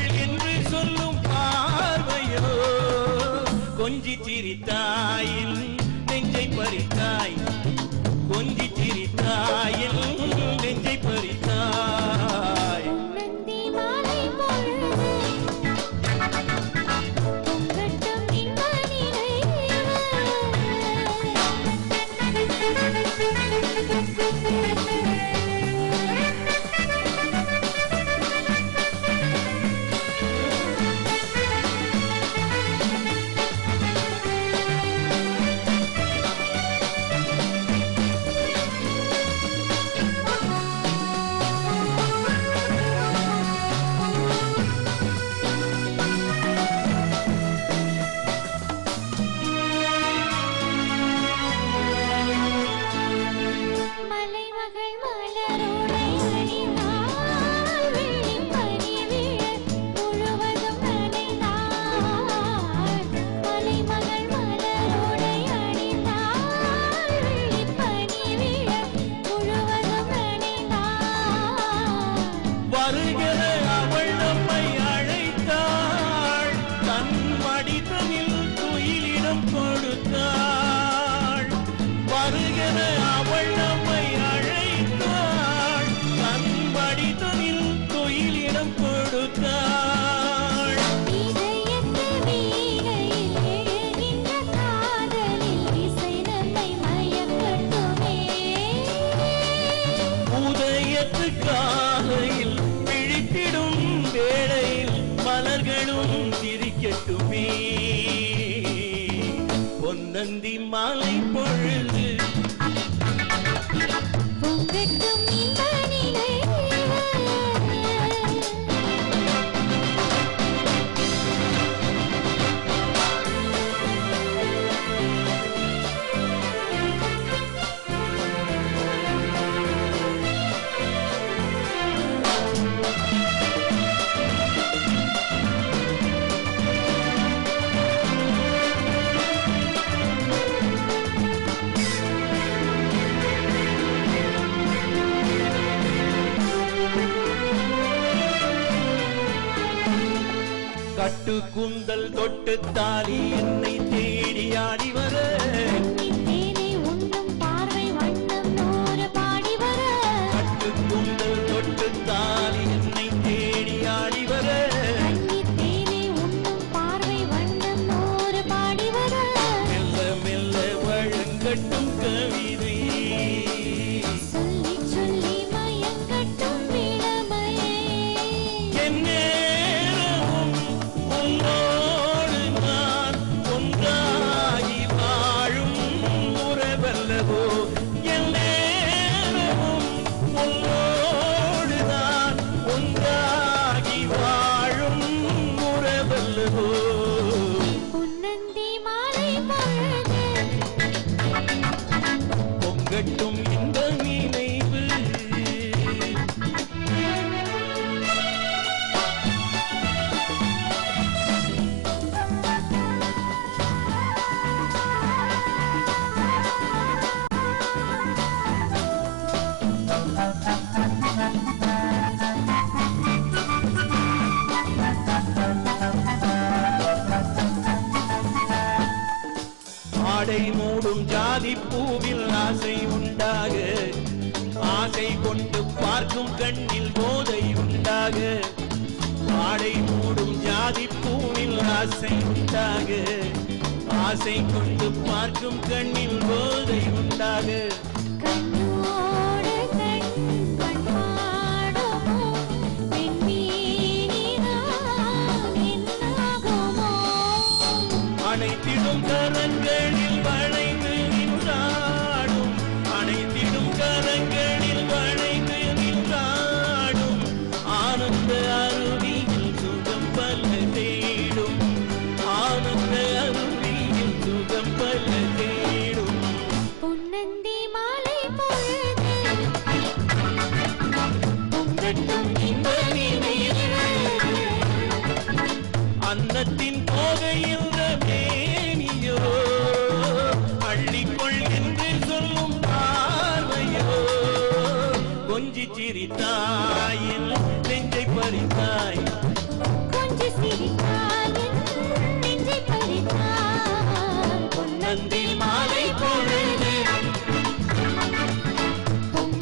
அள்ளிக்கொள் என்று சொல்லும் பார்வையோ கொஞ்சி சிரித்தாயின் நெஞ்சை பறித்தாய் கொஞ்சி சிரித்தாயின் நெஞ்சை பறித்தாய் வருகிற அவள் நம்மை அழைத்தாள் தன் மடிதனில் துயிலிடம் கொடுத்தாள் வருகிற அவள் நம்மை அழைத்தாள் தன் மடிதனில் துயிலிடம் கொடுத்தாள் உதயத்துக்காலையில் விழித்திடும் வேளையில் மலர்களும் சிரிக்கட்டுமே பொன்னந்தி மாலை பொழுது பொங்கட்டும் இந்த நிலை கட்டு குந்தல் தொட்டு தாலி என்னை தேடி ஆடி வர உண்ணும் பார்வை வண்ணம் நூறு பாடி வர கட்டு குந்தல் தொட்டு தாலி என்னை தேடி ஆடி வர உண்ணும் பார்வை வண்ணம் நூறு பாடி வர மெல்ல மெல்ல வழங்கட்டும் கவிதை சொல்லி சொல்லி மயங்கட்டும் இளமையே உன்னோடு நான் ஒன்றாகி வாழும் உறவல்லவோ என் நேரமும் உன்னோடு நான் ஒன்றாகி வாழும் உறவல்லவோ பொன்னந்தி மாலை பொழுது பொங்கட்டும் இந்த நினைவு ஆடை மூடும் ஜாதி பூவில் ஆசை உண்டாக ஆசை கொண்டு பார்க்கும் கண்ணில் போதை உண்டாக ஆடை மூடும் ஜாதி பூவில் ஆசை உண்டாக ஆசை கொண்டு பார்க்கும் கண்ணில் போதை உண்டாக கண்ணோடு கண் பாடுமோ பெண்மீனினால் என்னாகுமோ அனைத்திடும் கரங்களில் வளைந்து நின்றாடும் அனைத்திடும் கரங்களில் வளைந்து நின்றாடும் ஆனந்த அருவியில் சுகம் பல தேடும் ஆனந்த அருவியில் சுகம் பல தேடும் பொன்னந்தி மாலை பொழுது பொங்கட்டும் இந்த நினைவு அன்னத்தின் போகையில் மேனியோ அள்ளிக்கொள் என்று சொல்லும் பார்வையோ கொஞ்சி சிரித்தாய் நெஞ்சை பறித்தாய்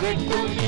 பொங்கட்டும்